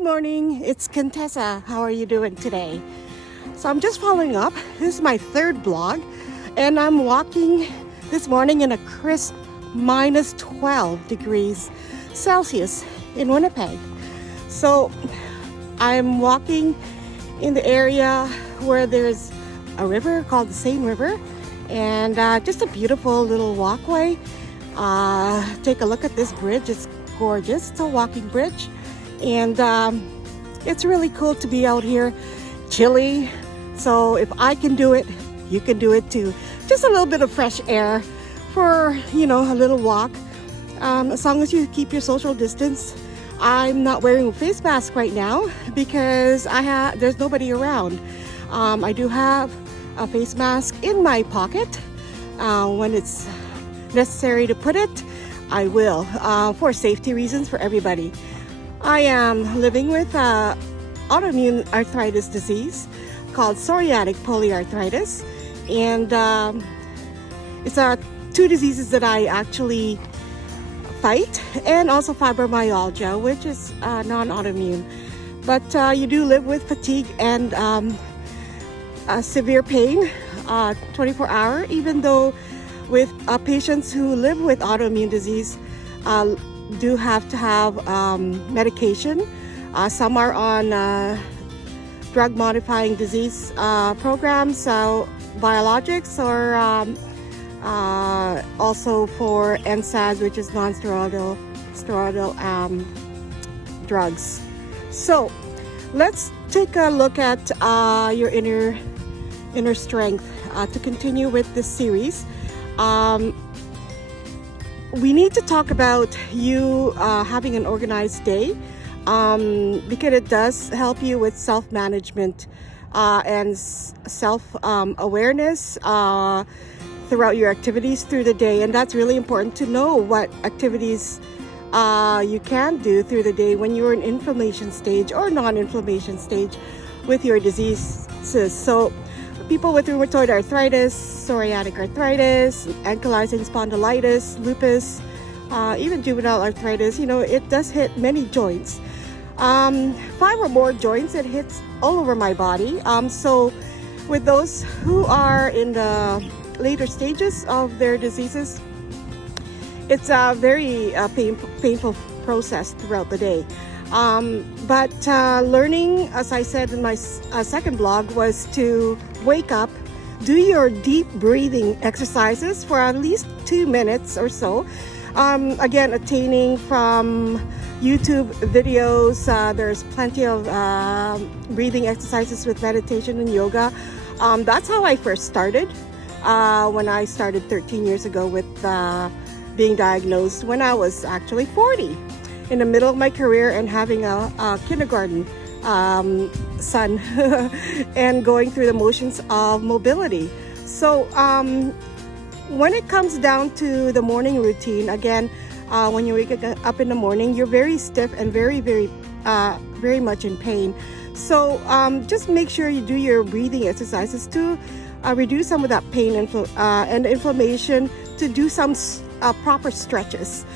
Good morning, it's Contessa. How are you doing today? So I'm just following up. This is my third vlog, and I'm walking this morning in a crisp minus 12 degrees Celsius in Winnipeg. So I'm walking in the area where there's a river called the same river, and just a beautiful little walkway. Take a look at this bridge. It's gorgeous. It's a walking bridge, and it's really cool to be out here. Chilly, so if I can do it, you can do it too. Just a little bit of fresh air for, a little walk, as long as you keep your social distance. I'm not wearing a face mask right now because there's nobody around. I do have a face mask in my pocket. When it's necessary to put it, I will, for safety reasons for everybody. I am living with autoimmune arthritis disease called psoriatic polyarthritis, and it's two diseases that I actually fight, and also fibromyalgia, which is non-autoimmune. But you do live with fatigue and severe pain 24-hour, even though with patients who live with autoimmune disease do have to have medication. Some are on drug modifying disease programs, so biologics, or also for NSAIDs, which is non-steroidal drugs. So let's take a look at your inner strength to continue with this series. We need to talk about you having an organized day, because it does help you with self-management and self-awareness throughout your activities through the day. And that's really important to know what activities you can do through the day when you're in inflammation stage or non-inflammation stage with your diseases. So people with rheumatoid arthritis, psoriatic arthritis, ankylosing spondylitis, lupus, even juvenile arthritis, it does hit many joints. 5 or more joints, it hits all over my body. So with those who are in the later stages of their diseases, it's a very painful process throughout the day. But learning, as I said in my second blog, was to wake up, do your deep breathing exercises for at least 2 minutes or so. Again, attaining from YouTube videos, there's plenty of breathing exercises with meditation and yoga. That's how I first started when I started 13 years ago with being diagnosed when I was actually 40, in the middle of my career, and having a kindergarten son and going through the motions of mobility. So when it comes down to the morning routine, again, when you wake up in the morning, you're very stiff and very much in pain. So just make sure you do your breathing exercises to reduce some of that pain and inflammation, to do some proper stretches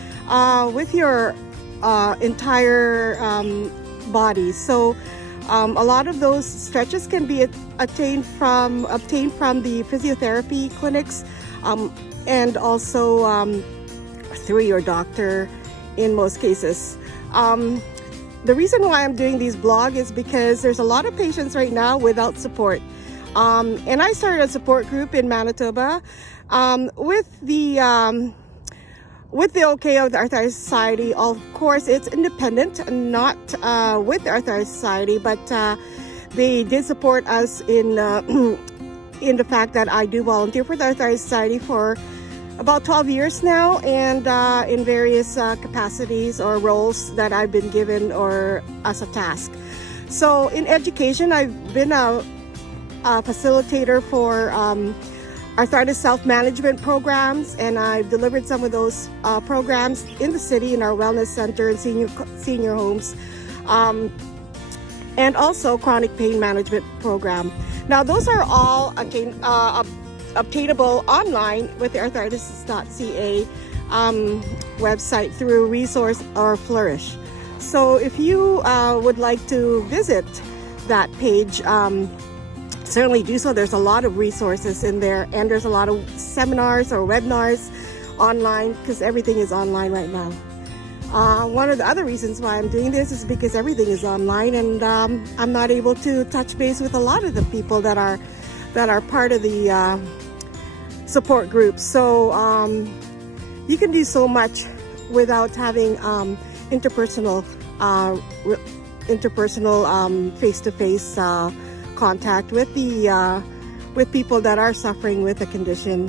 with your entire body. So a lot of those stretches can be obtained from the physiotherapy clinics, and also through your doctor in most cases. The reason why I'm doing these blogs is because there's a lot of patients right now without support. And I started a support group in Manitoba with the OK of the Arthritis Society. Of course, it's independent, not with the Arthritis Society, but they did support us in the fact that I do volunteer for the Arthritis Society for about 12 years now, and in various capacities or roles that I've been given or as a task. So in education, I've been a facilitator for arthritis self-management programs, and I've delivered some of those programs in the city, in our wellness center and senior homes, and also chronic pain management program. Now those are all obtainable online with the arthritis.ca website through Resource or Flourish. So if you would like to visit that page, certainly do so. There's a lot of resources in there, and there's a lot of seminars or webinars online, because everything is online right now. One of the other reasons why I'm doing this is because everything is online, and I'm not able to touch base with a lot of the people that are part of the support groups. So you can do so much without having interpersonal face-to-face contact with people that are suffering with a condition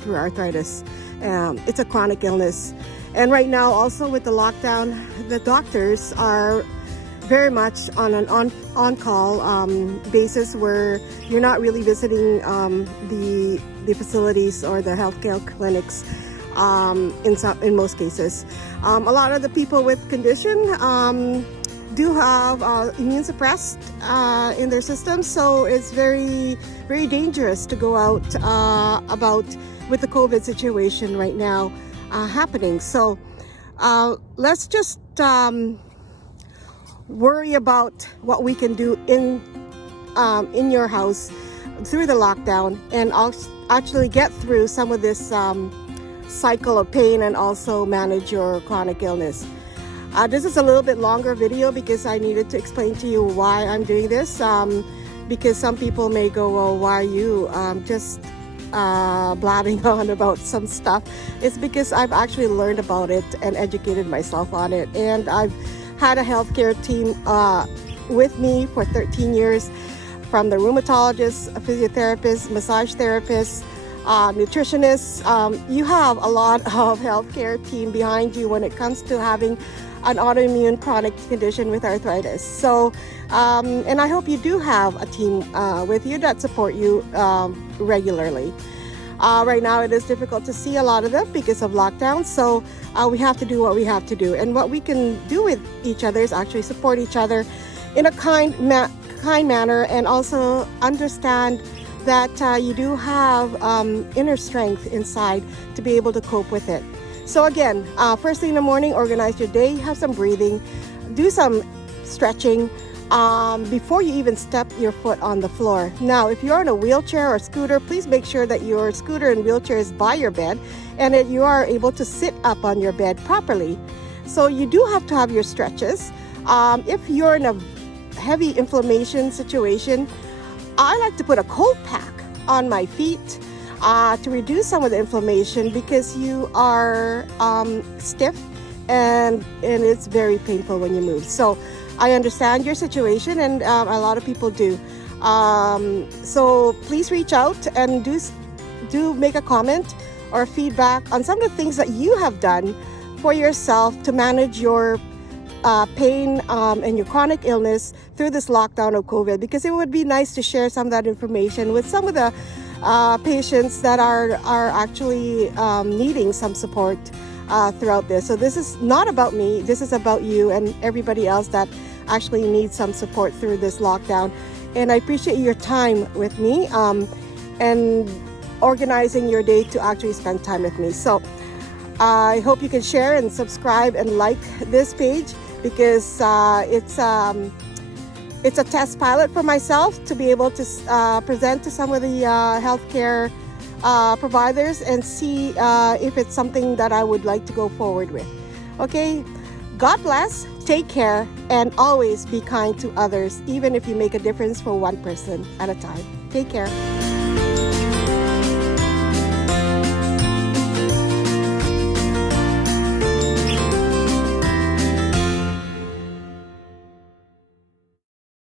through arthritis. It's a chronic illness, and right now also with the lockdown, the doctors are very much on an on-call basis, where you're not really visiting the facilities or the healthcare clinics in most cases. A lot of the people with condition do have immune suppressed in their system, so it's very, very dangerous to go out about with the COVID situation right now happening. So let's just worry about what we can do in your house through the lockdown, and actually get through some of this cycle of pain, and also manage your chronic illness. This is a little bit longer video because I needed to explain to you why I'm doing this, because some people may go, well, why are you just blabbing on about some stuff? It's because I've actually learned about it and educated myself on it, and I've had a healthcare team with me for 13 years, from the rheumatologist, a physiotherapist, massage therapist, nutritionists. You have a lot of healthcare team behind you when it comes to having an autoimmune chronic condition with arthritis. So, and I hope you do have a team with you that support you regularly. Right now it is difficult to see a lot of them because of lockdown, so we have to do what we have to do. And what we can do with each other is actually support each other in a kind manner, and also understand that you do have inner strength inside to be able to cope with it. So again, first thing in the morning, organize your day, have some breathing, do some stretching before you even step your foot on the floor. Now, if you're in a wheelchair or scooter, please make sure that your scooter and wheelchair is by your bed, and that you are able to sit up on your bed properly. So you do have to have your stretches. If you're in a heavy inflammation situation, I like to put a cold pack on my feet to reduce some of the inflammation, because you are stiff and it's very painful when you move. So I understand your situation, and a lot of people do. So please reach out and do make a comment or feedback on some of the things that you have done for yourself to manage your pain and your chronic illness through this lockdown of COVID, because it would be nice to share some of that information with some of the patients that are actually needing some support throughout this. So this is not about me, this is about you and everybody else that actually needs some support through this lockdown. And I appreciate your time with me and organizing your day to actually spend time with me. So I hope you can share and subscribe and like this page, because it's a test pilot for myself to be able to present to some of the healthcare providers and see if it's something that I would like to go forward with. Okay, God bless, take care, and always be kind to others, even if you make a difference for one person at a time. Take care.